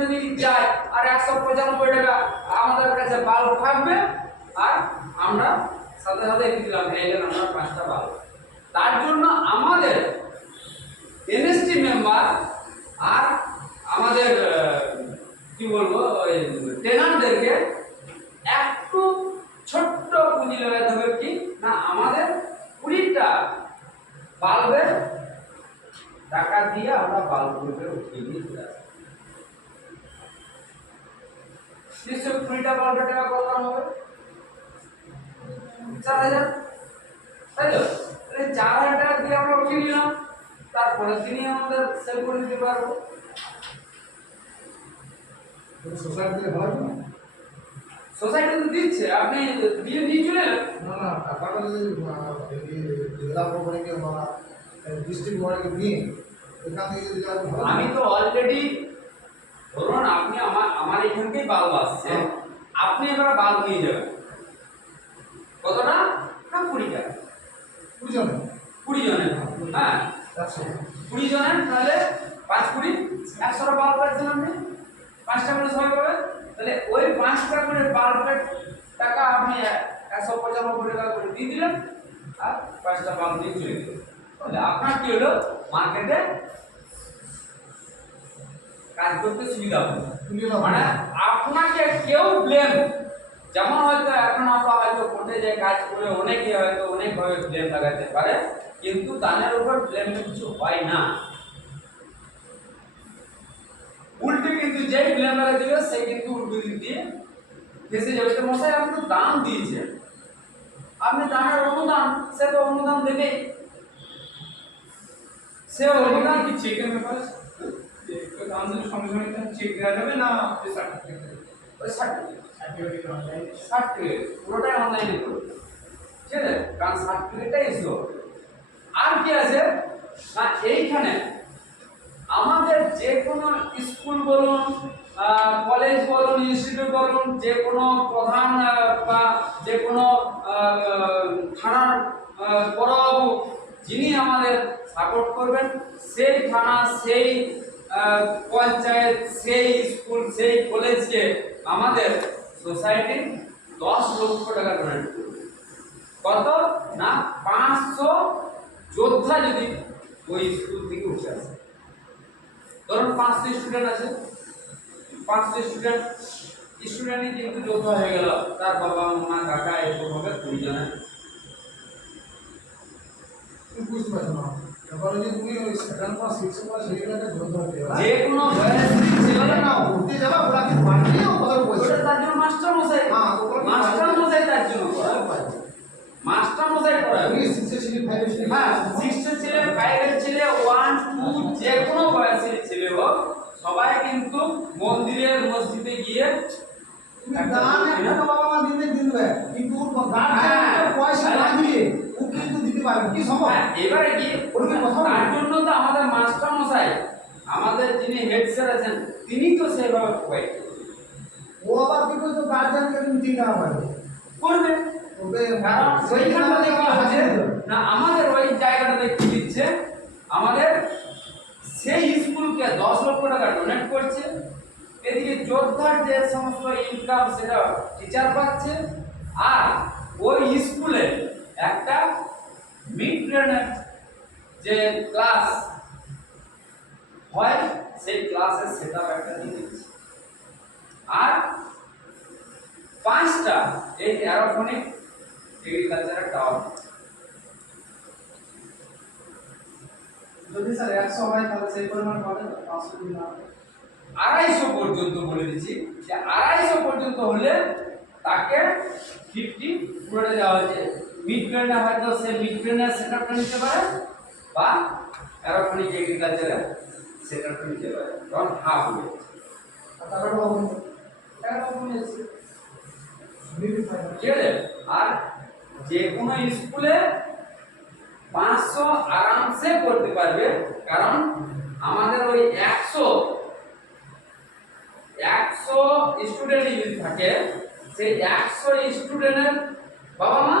যদি যায় আর 195 টাকা আমাদের কাছে বাল্ব থাকবে, আর আমরা সাথে সাথে দিলাম এইলেন আমরা 5টা বাল্ব। তার জন্য আমাদের এনএসটি মেম্বার আর আমাদের কি বলবো ওই টেনারদেরকে একটু ছোট্ট পুঁজি লাগাতে হবে, কি না আমাদের 20টা বাল্বের টাকা দিয়ে আমরা বাল্বগুলোকে উঠিয়ে নিয়ে চলে আসবো। নিশ্চয় 20টা বাল্বের টাকা কত হবে? 4000, তাই তো? তাহলে 4000 টাকা দিয়ে আমরা উঠিয়ে নিলাম, তারপরে দিনই আমাদের সেল করে দিতে পারবো। সোসাইটি থেকে ভালো না? সোসাইটি তো দিচ্ছে, আপনি দিয়ে নিয়ে চলে এলেন। না না, টাকাটা যদি জেলা প্রশাসনকে বা ডিস্ট্রিক্ট বোর্ডকে নিয়ে এখান থেকে যদি ভালো। আমি তো অলরেডি ধরুন আপনি আমার এখানকেই বাল্ব আসছে, আপনি এবার বাল্ব নিয়ে যাবেন কতটা না 20টা 20 জন 20 জনের, হ্যাঁ 20 জনের, তাহলে 5 20 100টা বাল্ব পাচ্ছেন আপনি, 5টা করে সবাই পাবেন। তাহলে ওই 5টা করে বাল্বের টাকা আপনি 195 টাকা করে দিয়ে দিলেন আর 5টা বাল্ব দিয়ে চলে গেলেন। তাহলে আপনার কি হলো, মার্কেটে কাজ করতে সুবিধা হবে। মানে আপনাকে কেউ ব্লেম, যেমন হয়তো এখন আমরা হয়তো কোর্টে যে কাজ করে অনেকে হয়তো অনেকভাবে ব্লেম লাগাতে পারে, কিন্তু দানের উপর ব্লেম কিছু হয় না। উল্টে কিন্তু যেই ব্লেম লাগা দিবে সে কিন্তু উল্টো দিক দিয়ে ফেসে যাবে। তো মশাই আপনি তো দান দিয়েছেন, আপনি দানের অনুদান, সে তো অনুদান দেবে, সে অনুদান কি চেকের ব্যাপার দাম দিলে সঙ্গে সঙ্গে চেক দেওয়া যাবে না? সার্টিফিকেট পুরোটাই অনলাইনে করবে, ঠিক আছে? কারণ সার্টিফিকেটটাই ইস্যু হবে। আর কি আছে না, এইখানে আমাদের যে কোনো স্কুল বলুন, কলেজ বলুন, ইনস্টিটিউট বলুন, যে কোনো প্রধান বা যে কোনো থানার বড়বাবু যিনি আমাদের সাপোর্ট করবেন, সেই থানা, সেই পঞ্চায়েত, সেই স্কুল, সেই কলেজকে আমাদের সোসাইটি 10 লক্ষ টাকা ডোনেট করবে। কত না 500 যোদ্ধা যদি ওই স্কুল থেকে উঠে আসে। ধরুন 500 স্টুডেন্ট আছে, 500 স্টুডেন্টই কিন্তু যোদ্ধা হয়ে গেল, তার বাবা মা কাকা এরকম হবে 20 জনের। বুঝতে পারছো না, তারপরে যে তুমি ওই সেকেন্ড পাস 6 পাস সেইটাকে ধরতে হবে। যে কোনো বয়সী ছেলে না উঠতে যাবে ওরা কি পারলেও কথা বলছে। ওটা তার জন্য মাস্টার মশাই, হ্যাঁ মাস্টার মশাই তার জন্য করায়, মাস্টার মশাই করায়। তুমি 6 এর ছেলে 5 এর ছেলে, হ্যাঁ 6 এর ছেলে 5 এর ছেলে 1 2 যে কোনো বয়সের ছেলে হোক, সবাই কিন্তু মন্দিরের মসজিদে গিয়ে দান একটা বাবা মা দিবে, কিন্তু ওর গার্জিয়ান পয়সা না দিয়ে ও কিন্তু দিতে পারবে কি সম্ভব? এবারে কি তার জন্য তো আমাদের মাস্টার মশাই, আমাদের যিনি হেড স্যার আছেন, তিনি তো সেভাবে প্রোভাইড ও আবার কি করছে, গার্জিয়ানকে তুমি দিতে না পারবে করবে। কারণ ওইখানটাতে কি হচ্ছে না, আমাদের ওই জায়গাটাতে কি দিচ্ছে, আমাদের সেই স্কুলকে 10 লক্ষ টাকা ডোনেট করছে, এদিকে যোদ্ধার যে সমস্ত ইনকাম সেটা টিচার পাচ্ছে, আর ওই স্কুলে একটা মিড ট্রেনের যে ক্লাস হয় সেই ক্লাসের সেটআপ একটা দিয়ে দিচ্ছে। আর 5টা এই অ্যারোফোনিক এগ্রিকালচারাল টাওয়ার। যদি স্যার 100 হয় তাহলে সেই পরিমাণ পাবে, 500 যদি না হয় 250 পর্যন্ত বলে দিচ্ছি, যে 250 পর্যন্ত হলে তাকে 50 পুরোটা দেওয়া হয়েছে। মিড ট্রেনে হয়তো সে মিড ট্রেনের সেটআপটা নিতে পারে বা অ্যারোফোনিক এগ্রিকালচারের সেটআপটা নিতে পারে, কারণ হাফ হয়ে টাকাটা বাবু ঠিক আছে। আর যে কোনো স্কুলে 500 আরামসে করতে পারবে, কারণ আমাদের ওই 100 স্টুডেন্ট যদি থাকে, সেই 100 স্টুডেন্টের বাবা মা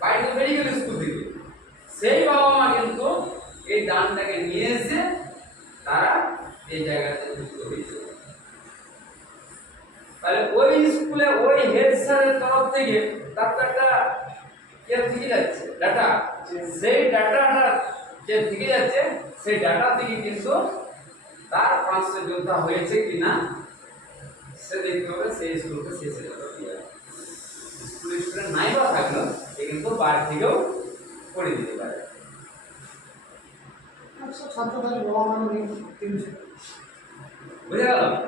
বাইরে বেরিয়ে গেল স্কুল থেকে, সেই বাবা মা কিন্তু এই দানটাকে নিয়ে এসে তারা এই জায়গাতে যুক্ত হয়েছে। তাহলে ওই স্কুলে ওই হেড স্যারের তরফ থেকে তার তো একটা ইয়ে থেকে যাচ্ছে ডাটা, সেই ডাটাটা যে থেকে যাচ্ছে সেই ডাটা থেকে কিন্তু তার ট্রান্সফার যোদ্ধা হয়েছে কিনা সে দেখতে হবে, সেই স্কুলকে শেষে দিয়ে স্কুল স্টুডেন্ট নাই বা থাকলো সে কিন্তু বাইরে থেকেও করে দিতে পারে। ছাত্র তাহলে বাবা মানব কিনছে বুঝে গেল?